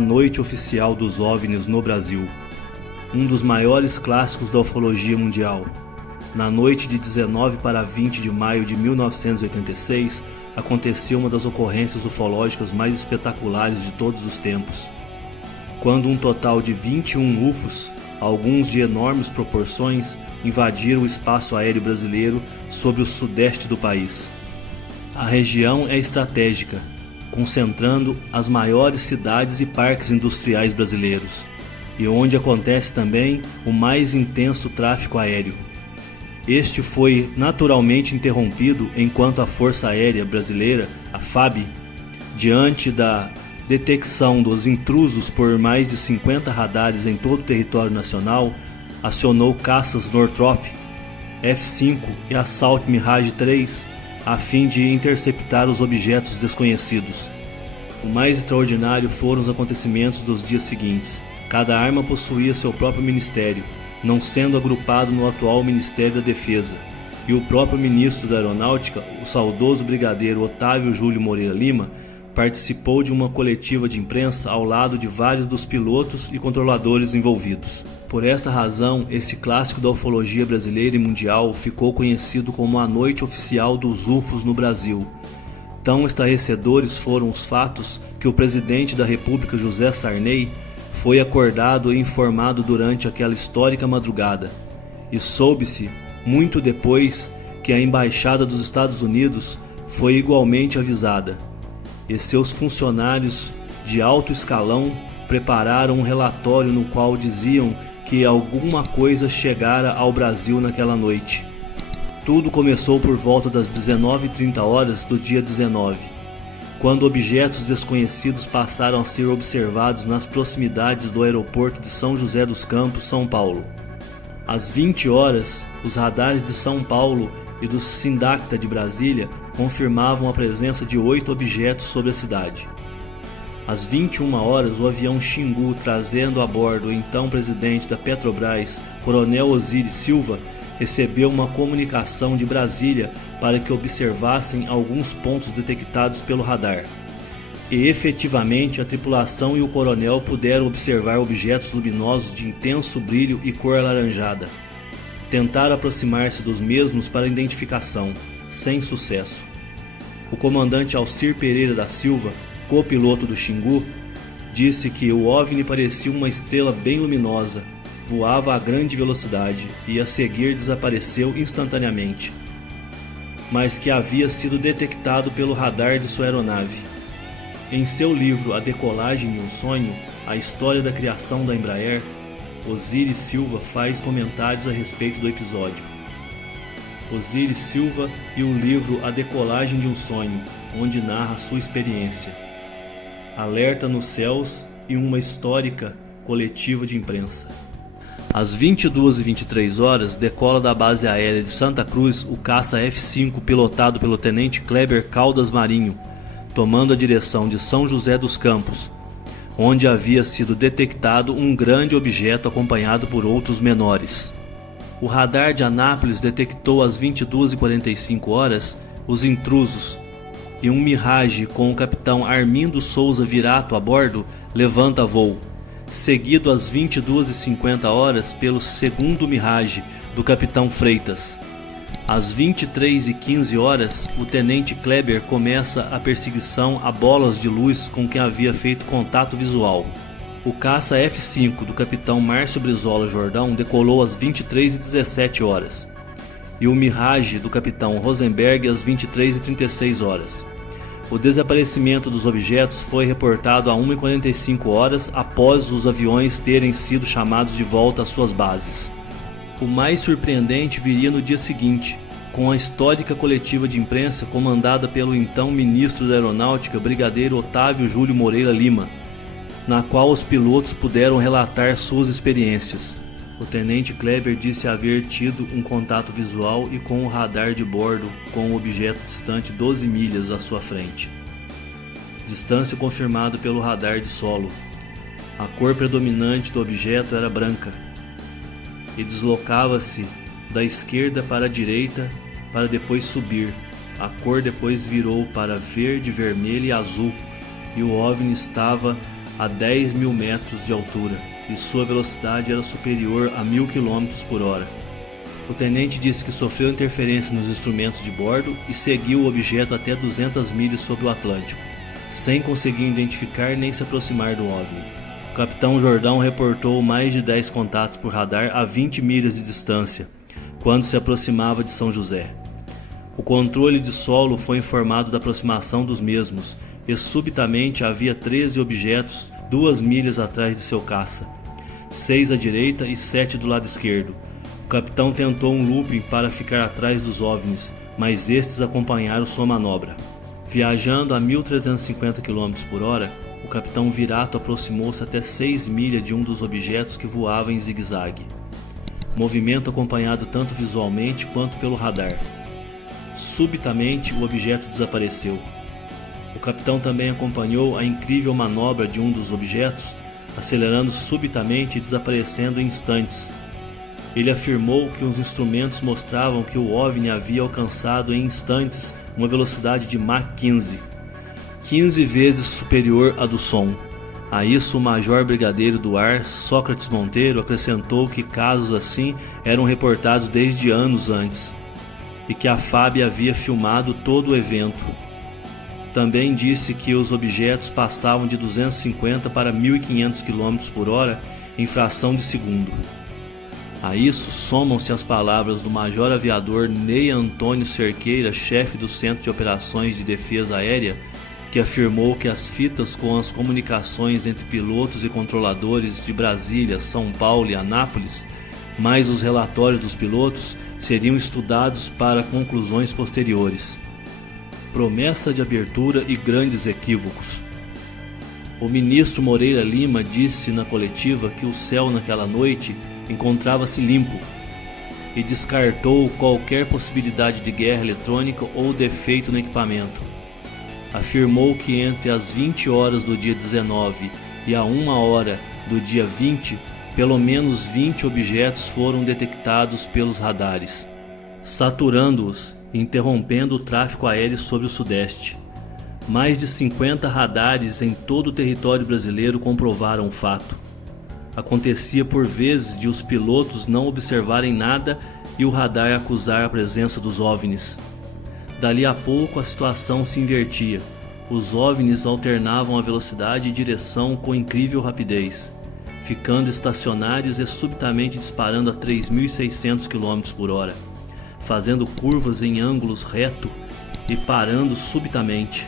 A Noite Oficial dos OVNIs no Brasil, um dos maiores clássicos da ufologia mundial. Na noite de 19 para 20 de maio de 1986, aconteceu uma das ocorrências ufológicas mais espetaculares de todos os tempos, quando um total de 21 UFOs, alguns de enormes proporções, invadiram o espaço aéreo brasileiro sobre o sudeste do país. A região é estratégica, concentrando as maiores cidades e parques industriais brasileiros, e onde acontece também o mais intenso tráfego aéreo. Este foi naturalmente interrompido enquanto a Força Aérea Brasileira, a FAB, diante da detecção dos intrusos por mais de 50 radares em todo o território nacional, acionou caças Northrop F-5 e Assault Mirage 3 a fim de interceptar os objetos desconhecidos. O mais extraordinário foram os acontecimentos dos dias seguintes. Cada arma possuía seu próprio ministério, não sendo agrupado no atual Ministério da Defesa, e o próprio ministro da Aeronáutica, o saudoso brigadeiro Otávio Júlio Moreira Lima, participou de uma coletiva de imprensa ao lado de vários dos pilotos e controladores envolvidos. Por esta razão, esse clássico da ufologia brasileira e mundial ficou conhecido como a Noite Oficial dos UFOs no Brasil. Tão estarrecedores foram os fatos que o presidente da República, José Sarney, foi acordado e informado durante aquela histórica madrugada, e soube-se, muito depois, que a Embaixada dos Estados Unidos foi igualmente avisada, e seus funcionários de alto escalão prepararam um relatório no qual diziam que alguma coisa chegara ao Brasil naquela noite. Tudo começou por volta das 19h30 do dia 19, quando objetos desconhecidos passaram a ser observados nas proximidades do aeroporto de São José dos Campos, São Paulo. Às 20 horas, os radares de São Paulo e do Sindacta de Brasília confirmavam a presença de 8 objetos sobre a cidade. Às 21 horas, o avião Xingu, trazendo a bordo o então presidente da Petrobras, Coronel Osiris Silva, recebeu uma comunicação de Brasília para que observassem alguns pontos detectados pelo radar. E efetivamente a tripulação e o coronel puderam observar objetos luminosos de intenso brilho e cor alaranjada. Tentaram aproximar-se dos mesmos para identificação, sem sucesso. O comandante Alcir Pereira da Silva, copiloto do Xingu, disse que o OVNI parecia uma estrela bem luminosa, voava a grande velocidade e a seguir desapareceu instantaneamente, mas que havia sido detectado pelo radar de sua aeronave. Em seu livro A Decolagem de um Sonho, a história da criação da Embraer, Osiris Silva faz comentários a respeito do episódio. Osiris Silva e o livro A Decolagem de um Sonho, onde narra sua experiência. Alerta nos céus e uma histórica coletiva de imprensa. Às 22h23 decola da base aérea de Santa Cruz o caça F-5 pilotado pelo tenente Kleber Caldas Marinho, tomando a direção de São José dos Campos, onde havia sido detectado um grande objeto acompanhado por outros menores. O radar de Anápolis detectou às 22h45 os intrusos, e um Mirage com o capitão Armindo Souza Virato a bordo levanta voo, seguido às 22h50 pelo segundo Mirage do capitão Freitas. Às 23h15 o tenente Kleber começa a perseguição a bolas de luz com quem havia feito contato visual. O caça F-5 do capitão Márcio Brizola Jordão decolou às 23h17 e o Mirage do capitão Rosenberg às 23h36. O desaparecimento dos objetos foi reportado a 1h45 após os aviões terem sido chamados de volta às suas bases. O mais surpreendente viria no dia seguinte, com a histórica coletiva de imprensa comandada pelo então ministro da Aeronáutica, brigadeiro Otávio Júlio Moreira Lima, na qual os pilotos puderam relatar suas experiências. O tenente Kleber disse haver tido um contato visual e com o radar de bordo com o objeto distante 12 milhas à sua frente. Distância confirmada pelo radar de solo. A cor predominante do objeto era branca e deslocava-se da esquerda para a direita para depois subir. A cor depois virou para verde, vermelho e azul, e o OVNI estava a 10.000 metros de altura e sua velocidade era superior a 1.000 km por hora. O tenente disse que sofreu interferência nos instrumentos de bordo e seguiu o objeto até 200 milhas sobre o Atlântico, sem conseguir identificar nem se aproximar do OVNI. O capitão Jordão reportou mais de 10 contatos por radar a 20 milhas de distância, quando se aproximava de São José. O controle de solo foi informado da aproximação dos mesmos e subitamente havia 13 objetos 2 milhas atrás de seu caça, 6 à direita e 7 do lado esquerdo. O capitão tentou um looping para ficar atrás dos OVNIs, mas estes acompanharam sua manobra. Viajando a 1.350 km por hora, o capitão Virato aproximou-se até 6 milhas de um dos objetos que voava em zigue-zague. Movimento acompanhado tanto visualmente quanto pelo radar. Subitamente o objeto desapareceu. O capitão também acompanhou a incrível manobra de um dos objetos, acelerando subitamente e desaparecendo em instantes. Ele afirmou que os instrumentos mostravam que o OVNI havia alcançado em instantes uma velocidade de Mach 15, 15 vezes superior à do som. A isso, o major brigadeiro do ar, Sócrates Monteiro, acrescentou que casos assim eram reportados desde anos antes e que a FAB havia filmado todo o evento. Também disse que os objetos passavam de 250 para 1.500 km por hora em fração de segundo. A isso somam-se as palavras do major aviador Ney Antônio Cerqueira, chefe do Centro de Operações de Defesa Aérea, que afirmou que as fitas com as comunicações entre pilotos e controladores de Brasília, São Paulo e Anápolis, mais os relatórios dos pilotos, seriam estudados para conclusões posteriores. Promessa de abertura e grandes equívocos. O ministro Moreira Lima disse na coletiva que o céu naquela noite encontrava-se limpo e descartou qualquer possibilidade de guerra eletrônica ou defeito no equipamento. Afirmou que entre as 20 horas do dia 19 e a 1 hora do dia 20, pelo menos 20 objetos foram detectados pelos radares, saturando-os e interrompendo o tráfego aéreo sobre o Sudeste. Mais de 50 radares em todo o território brasileiro comprovaram o fato. Acontecia por vezes de os pilotos não observarem nada e o radar acusar a presença dos OVNIs. Dali a pouco a situação se invertia. Os OVNIs alternavam a velocidade e direção com incrível rapidez, ficando estacionários e subitamente disparando a 3.600 km por hora, fazendo curvas em ângulos reto e parando subitamente.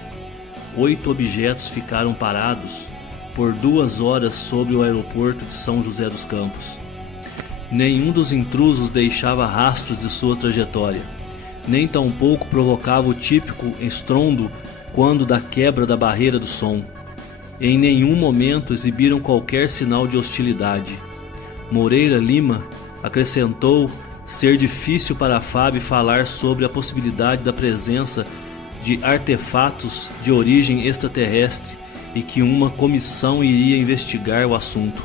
8 objetos ficaram parados por 2 horas sobre o aeroporto de São José dos Campos. Nenhum dos intrusos deixava rastros de sua trajetória, nem tampouco provocava o típico estrondo quando da quebra da barreira do som. Em nenhum momento exibiram qualquer sinal de hostilidade. Moreira Lima acrescentou ser difícil para a FAB falar sobre a possibilidade da presença de artefatos de origem extraterrestre e que uma comissão iria investigar o assunto.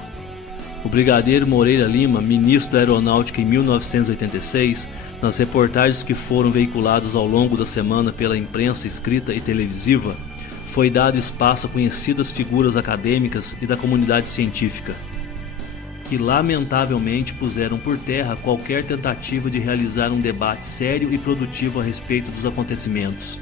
O brigadeiro Moreira Lima, ministro da Aeronáutica em 1986, nas reportagens que foram veiculadas ao longo da semana pela imprensa escrita e televisiva, foi dado espaço a conhecidas figuras acadêmicas e da comunidade científica, que lamentavelmente puseram por terra qualquer tentativa de realizar um debate sério e produtivo a respeito dos acontecimentos.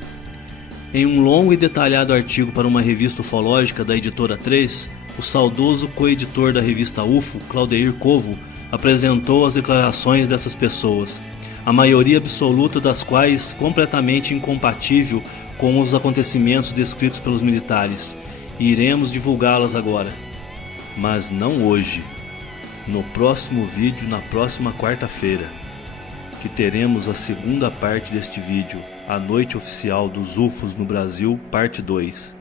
Em um longo e detalhado artigo para uma revista ufológica da Editora 3, o saudoso coeditor da revista UFO, Claudeir Covo, apresentou as declarações dessas pessoas, a maioria absoluta das quais completamente incompatível com os acontecimentos descritos pelos militares, e iremos divulgá-las agora. Mas não hoje. No próximo vídeo, na próxima quarta-feira, que teremos a segunda parte deste vídeo, a noite oficial dos UFOs no Brasil, parte 2.